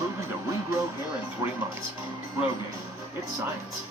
proven to regrow hair in 3 months. Rogaine. It's science.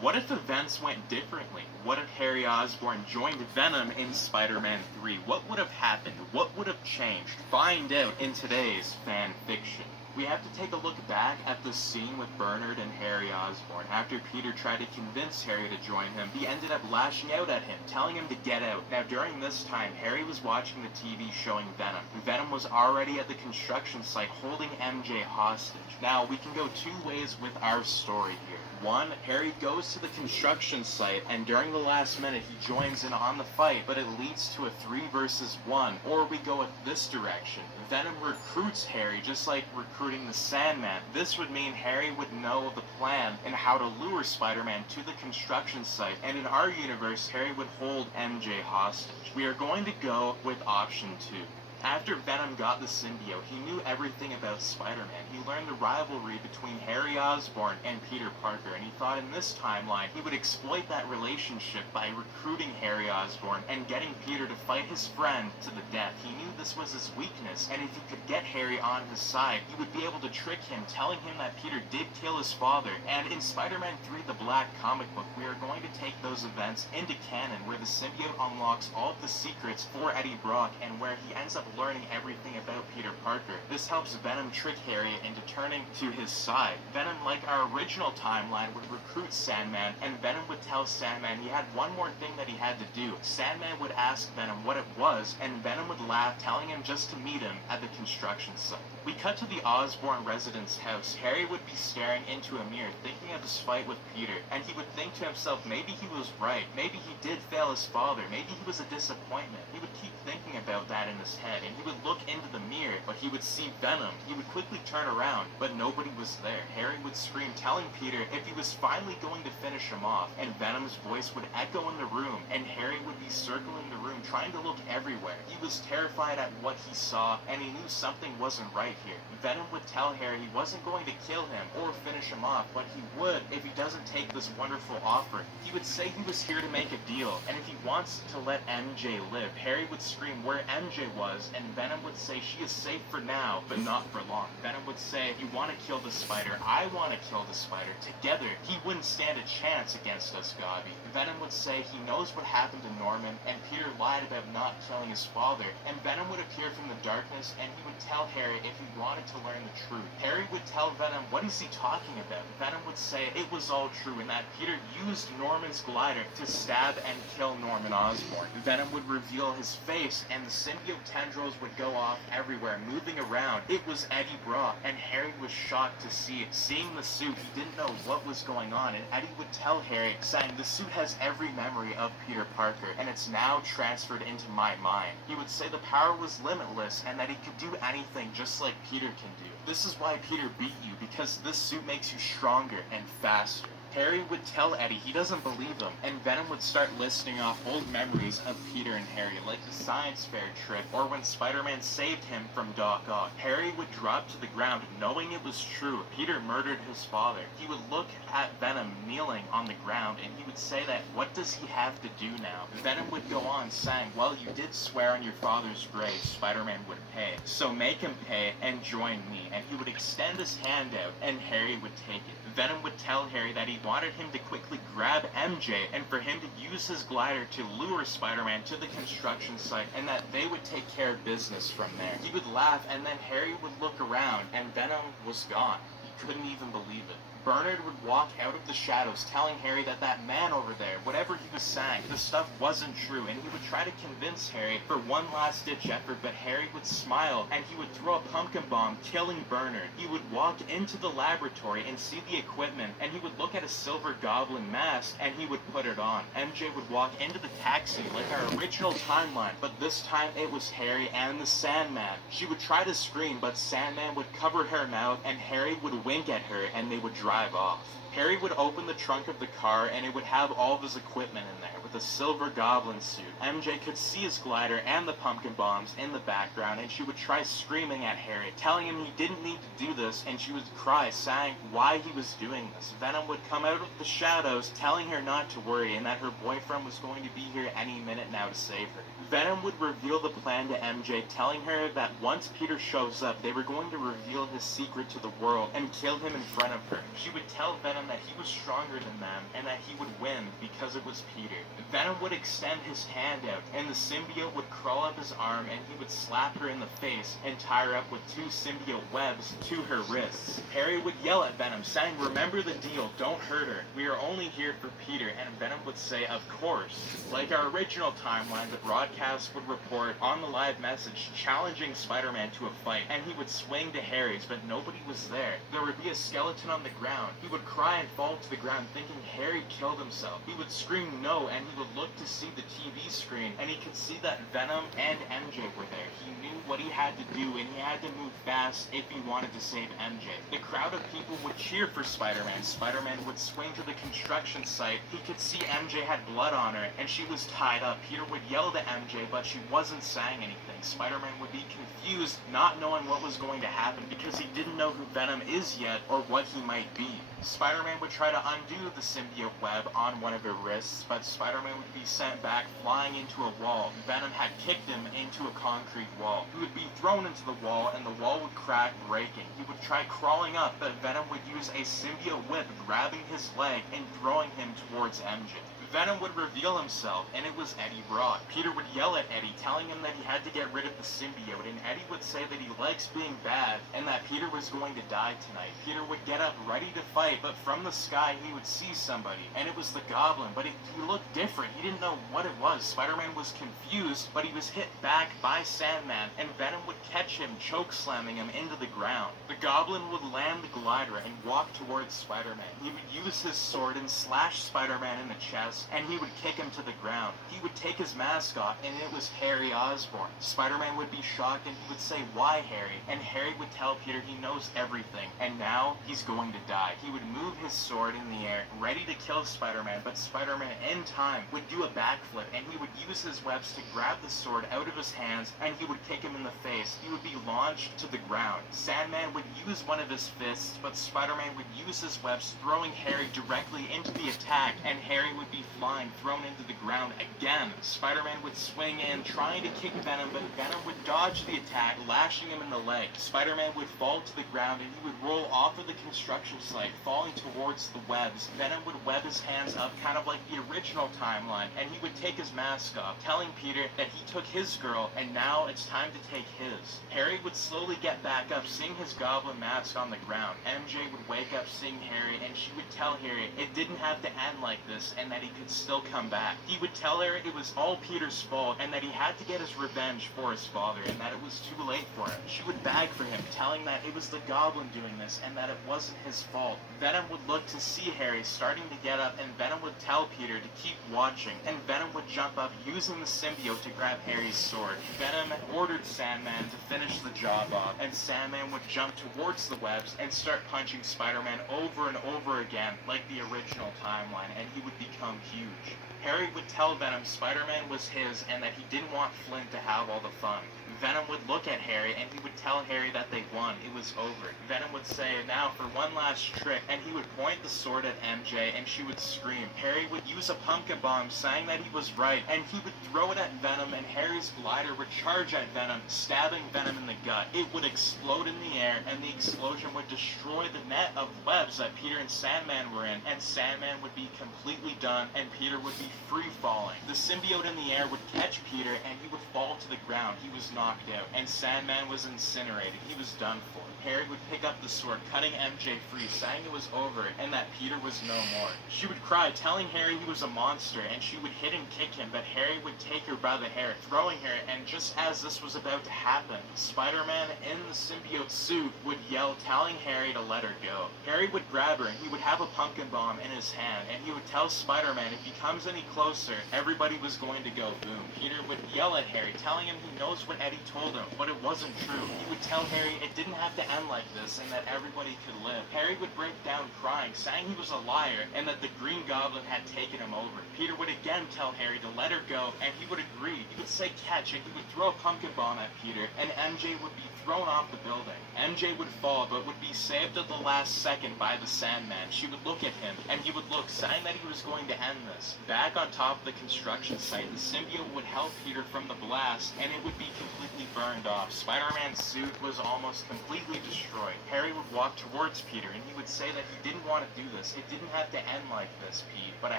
What if events went differently? What if Harry Osborn joined Venom in Spider-Man 3? What would have happened? What would have changed? Find out in today's fan fiction. We have to take a look back at the scene with Bernard and Harry Osborn. After Peter tried to convince Harry to join him, he ended up lashing out at him, telling him to get out. Now during this time, Harry was watching the TV showing Venom. Venom was already at the construction site holding MJ hostage. Now we can go two ways with our story here. One, Harry goes to the construction site, and during the last minute he joins in on the fight, but it leads to a 3 versus 1. Or we go with this direction. Venom recruits Harry, just like recruiting the Sandman. This would mean Harry would know the plan and how to lure Spider-Man to the construction site, and in our universe, Harry would hold MJ hostage. We are going to go with option 2. After Venom got the symbiote, he knew everything about Spider-Man. He learned the rivalry between Harry Osborn and Peter Parker, and he thought in this timeline he would exploit that relationship by recruiting Harry Osborn and getting Peter to fight his friend to the death. He knew this was his weakness, and if he could get Harry on his side, he would be able to trick him, telling him that Peter did kill his father. And in Spider-Man 3, the Black comic book, we are going to take those events into canon, where the symbiote unlocks all of the secrets for Eddie Brock, and where he ends up learning everything about Peter Parker. This helps Venom trick Harry into turning to his side. Venom, like our original timeline, would recruit Sandman, and Venom would tell Sandman he had one more thing that he had to do. Sandman would ask Venom what it was, and Venom would laugh, telling him just to meet him at the construction site. We cut to the Osborn resident's house. Harry would be staring into a mirror, thinking of his fight with Peter, and he would think to himself, maybe he was right, maybe he did fail his father, maybe he was a disappointment. He would keep thinking about that in his head, and he would look into the mirror, but he would see Venom. He would quickly turn around, but nobody was there. Harry would scream, telling Peter if he was finally going to finish him off, and Venom's voice would echo in the room, and Harry would be circling the room, trying to look everywhere. He was terrified at what he saw, and he knew something wasn't right here. Venom would tell Harry he wasn't going to kill him or finish him off, but he would if he doesn't take this wonderful offer. He would say he was here to make a deal, and if he wants to let MJ live. Harry would scream where MJ was, and Venom would say she is safe for now, but not for long. Venom would say, you want to kill the spider, I want to kill the spider. Together, he wouldn't stand a chance against us, Gobby. Venom would say he knows what happened to Norman, and Peter lied about not killing his father. And Venom would appear from the darkness, and he would tell Harry if he wanted to learn the truth. Harry would tell Venom, what is he talking about? Venom would say it was all true, and that Peter used Norman's glider to stab and kill Norman Osborn. Venom would reveal his face, and the symbiote tendrils would go off everywhere, moving around. It was Eddie Brock, and Harry was shocked to see it. Seeing the suit, he didn't know what was going on, and Eddie would tell Harry, saying, the suit has every memory of Peter Parker, and it's now transferred into my mind. He would say the power was limitless, and that he could do anything just like Peter can do. This is why Peter beat you, because this suit makes you stronger and faster. Harry would tell Eddie he doesn't believe him, and Venom would start listing off old memories of Peter and Harry, like the science fair trip, or when Spider-Man saved him from Doc Ock. Harry would drop to the ground, knowing it was true. Peter murdered his father. He would look at Venom kneeling on the ground, and he would say that, what does he have to do now? Venom would go on saying, well, you did swear on your father's grave Spider-Man would pay, so make him pay and join me. And he would extend his hand out, and Harry would take it. Venom would tell Harry that he wanted him to quickly grab MJ and for him to use his glider to lure Spider-Man to the construction site, and that they would take care of business from there. He would laugh, and then Harry would look around, and Venom was gone. He couldn't even believe it. Bernard would walk out of the shadows, telling Harry that that man over there, whatever he was saying, the stuff wasn't true, and he would try to convince Harry for one last-ditch effort, but Harry would smile, and he would throw a pumpkin bomb, killing Bernard. He would walk into the laboratory and see the equipment, and he would look at a silver goblin mask, and he would put it on. MJ would walk into the taxi like our original timeline, but this time it was Harry and the Sandman. She would try to scream, but Sandman would cover her mouth, and Harry would wink at her, and they would drive off. Harry would open the trunk of the car, and it would have all of his equipment in there. with a silver goblin suit. MJ could see his glider and the pumpkin bombs in the background, and she would try screaming at Harry, telling him he didn't need to do this, and she would cry, saying why he was doing this. Venom would come out of the shadows, telling her not to worry, and that her boyfriend was going to be here any minute now to save her. Venom would reveal the plan to MJ, telling her that once Peter shows up, they were going to reveal his secret to the world and kill him in front of her. She would tell Venom that he was stronger than them and that he would win because it was Peter. Venom would extend his hand out, and the symbiote would crawl up his arm, and he would slap her in the face and tie her up with 2 symbiote webs to her wrists. Harry would yell at Venom, saying, "Remember the deal, don't hurt her. We are only here for Peter," and Venom would say, "Of course." Like our original timeline, the broadcast would report on the live message challenging Spider-Man to a fight, and he would swing to Harry's, but nobody was there. There would be a skeleton on the ground. He would cry and fall to the ground, thinking Harry killed himself. He would scream no, and he would look to see the TV screen, and he could see that Venom and MJ were there. He knew what he had to do, and he had to move fast if he wanted to save MJ. The crowd of people would cheer for Spider-Man. Spider-Man would swing to the construction site. He could see MJ had blood on her, and she was tied up. Peter would yell to MJ, but she wasn't saying anything. Spider-Man would be confused, not knowing what was going to happen, because he didn't know who Venom is yet, or what he might be. Spider-Man would try to undo the symbiote web on one of her wrists, but Spider-Man would be sent back flying into a wall. Venom had kicked him into a concrete wall. He would be thrown into the wall, and the wall would crack, breaking. He would try crawling up, but Venom would use a symbiote whip, grabbing his leg and throwing him towards MJ. Venom would reveal himself, and it was Eddie Brock. Peter would yell at Eddie, telling him that he had to get rid of the symbiote, and Eddie would say that he likes being bad, and that Peter was going to die tonight. Peter would get up, ready to fight, but from the sky he would see somebody, and it was the Goblin, but he looked different. He didn't know what it was. Spider-Man was confused, but he was hit back by Sandman, and Venom would catch him, choke-slamming him into the ground. The Goblin would land the glider and walk towards Spider-Man. He would use his sword and slash Spider-Man in the chest, and he would kick him to the ground. He would take his mask off, and it was Harry Osborn. Spider-Man would be shocked, and he would say, "Why, Harry?" And Harry would tell Peter he knows everything, and now he's going to die. He would move his sword in the air, ready to kill Spider-Man, but Spider-Man, in time, would do a backflip, and he would use his webs to grab the sword out of his hands, and he would kick him in the face. He would be launched to the ground. Sandman would use one of his fists, but Spider-Man would use his webs, throwing Harry directly into the attack, and Harry would be flying, thrown into the ground again. Spider-Man would swing in, trying to kick Venom, but Venom would dodge the attack, lashing him in the leg. Spider-Man would fall to the ground, and he would roll off of the construction site, falling towards the webs. Venom would web his hands up, kind of like the original timeline, and he would take his mask off, telling Peter that he took his girl, and now it's time to take his. Harry would slowly get back up, seeing his goblin mask on the ground. MJ would wake up seeing Harry, and she would tell Harry it didn't have to end like this, and that he could still come back. He would tell her it was all Peter's fault, and that he had to get his revenge for his father, and that it was too late for him. She would beg for him, telling that it was the Goblin doing this, and that it wasn't his fault. Venom would look to see Harry starting to get up, and Venom would tell Peter to keep watching, and Venom would jump up, using the symbiote to grab Harry's sword. Venom ordered Sandman to finish the job off, and Sandman would jump towards the webs and start punching Spider-Man over and over again, like the original timeline, and he would become huge. Harry would tell Venom Spider-Man was his, and that he didn't want Flint to have all the fun. Venom would look at Harry, and he would tell Harry that they won. It was over. Venom would say, "Now for one last trick," and he would point the sword at MJ, and she would scream. Harry would use a pumpkin bomb, saying that he was right, and he would throw it at Venom, and Harry's glider would charge at Venom, stabbing Venom in the gut. It would explode in the air, and the explosion would destroy the net of webs that Peter and Sandman were in, and Sandman would be completely done, and Peter would be free falling. The symbiote in the air would catch Peter, and he would fall to the ground. He was knocked out, and Sandman was incinerated. He was done for. Harry would pick up the sword, cutting MJ free, saying it was over and that Peter was no more. She would cry, telling Harry he was a monster, and she would hit and kick him, but Harry would take her by the hair, throwing her, and just as this was about to happen, Spider-Man in the symbiote suit would yell, telling Harry to let her go. Harry would grab her, and he would have a pumpkin bomb in his hand, and he would tell Spider-Man if he comes any closer, everybody was going to go boom. Peter would yell at Harry, telling him he knows what Eddie told him, but it wasn't true. He would tell Harry it didn't have to end like this and that everybody could live. Harry would break down crying, saying he was a liar and that the Green Goblin had taken him over. Peter would again tell Harry to let her go, and he would agree. He would say catch, and he would throw a pumpkin bomb at Peter, and MJ would be thrown off the building. MJ would fall, but would be saved at the last second by the Sandman. She would look at him, and he would look, saying that he was going to end this. Back on top of the construction site, the symbiote would help Peter from the blast, and it would be completely burned off. Spider-Man's suit was almost completely destroyed. Harry would walk towards Peter, and he would say that he didn't want to do this. It didn't have to end like this, Pete, but I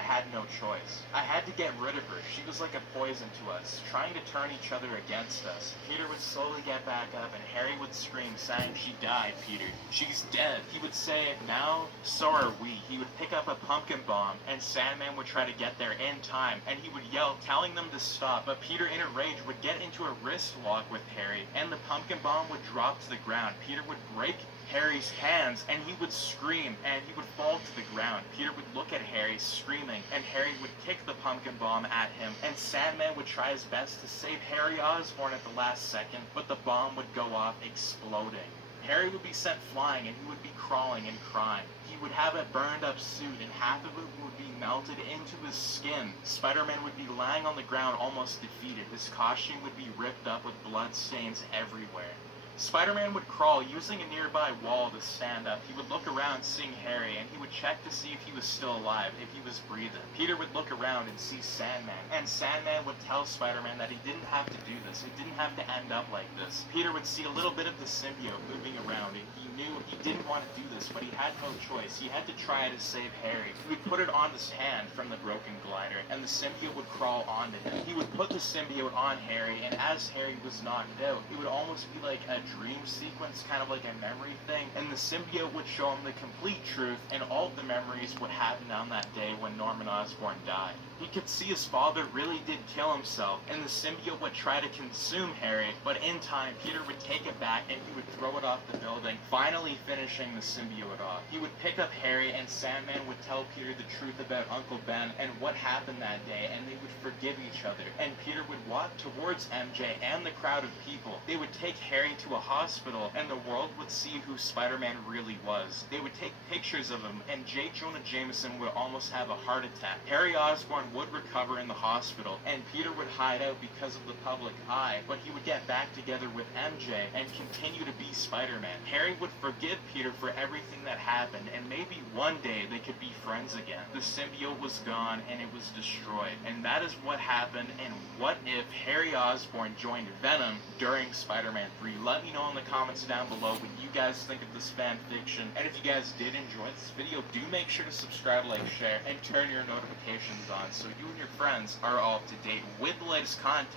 had no choice. I had to get rid of her. She was like a poison to us, trying to turn each other against us. Peter would slowly get back up, and Harry would scream, saying, "She died, Peter. She's dead." He would say, "Now, so are we." He would pick up a pumpkin bomb, and Sandman would try to get there in time, and he would yell, telling them to stop, but Peter, in a rage, would get into a wrist lock with Harry, and the pumpkin bomb would drop to the ground. Peter would break Harry's hands, and he would scream, and he would fall to the ground. Peter would look at Harry, screaming, and Harry would kick the pumpkin bomb at him, and Sandman would try his best to save Harry Osborn at the last second, but the bomb would go off, exploding. Harry would be sent flying, and he would be crawling and crying. He would have a burned up suit, and half of it would be melted into his skin. Spider-Man would be lying on the ground almost defeated. His costume would be ripped up with blood stains everywhere. Spider-Man would crawl, using a nearby wall to stand up. He would look around, seeing Harry, and he would check to see if he was still alive, if he was breathing. Peter would look around and see Sandman, and Sandman would tell Spider-Man that he didn't have to do this. It didn't have to end up like this. Peter would see a little bit of the symbiote moving around, and he knew he didn't want to do this, but he had no choice. He had to try to save Harry. He would put it on his hand from the broken glider, and the symbiote would crawl onto him. He would put the symbiote on Harry, and as Harry was knocked out, it would almost be like a dream sequence, kind of like a memory thing, and the symbiote would show him the complete truth, and all of the memories would happen on that day when Norman Osborn died. He could see his father really did kill himself, and the symbiote would try to consume Harry, but in time, Peter would take it back and he would throw it off the building, finally finishing the symbiote off. He would pick up Harry, and Sandman would tell Peter the truth about Uncle Ben and what happened that day, and they would forgive each other, and Peter would walk towards MJ and the crowd of people. They would take Harry to a hospital, and the world would see who Spider-Man really was. They would take pictures of him, and J. Jonah Jameson would almost have a heart attack. Harry Osborn would recover in the hospital, and Peter would hide out because of the public eye, but he would get back together with MJ and continue to be Spider-Man. Harry would forgive Peter for everything that happened, and maybe one day they could be friends again. The symbiote was gone, and it was destroyed, and that is what happened. And what if Harry Osborn joined Venom during Spider-Man 3? Let me know in the comments down below what you guys think of this fan fiction, and if you guys did enjoy this video, do make sure to subscribe, like, share, and turn your notifications on so you and your friends are all up to date with the latest content.